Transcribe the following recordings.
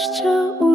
jeszcze u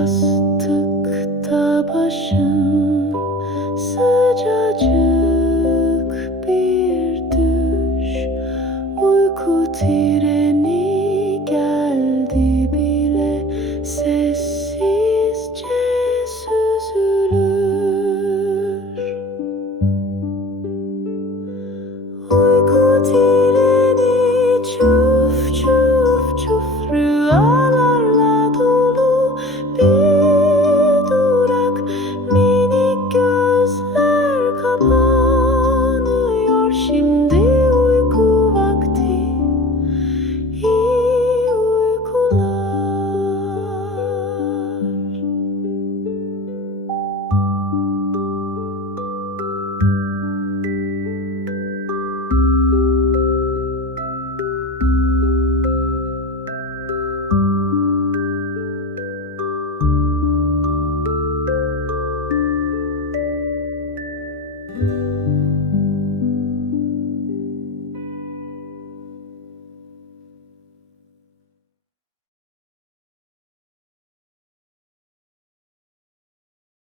Yastıkta başım sıcacık bir düş. Uyku tire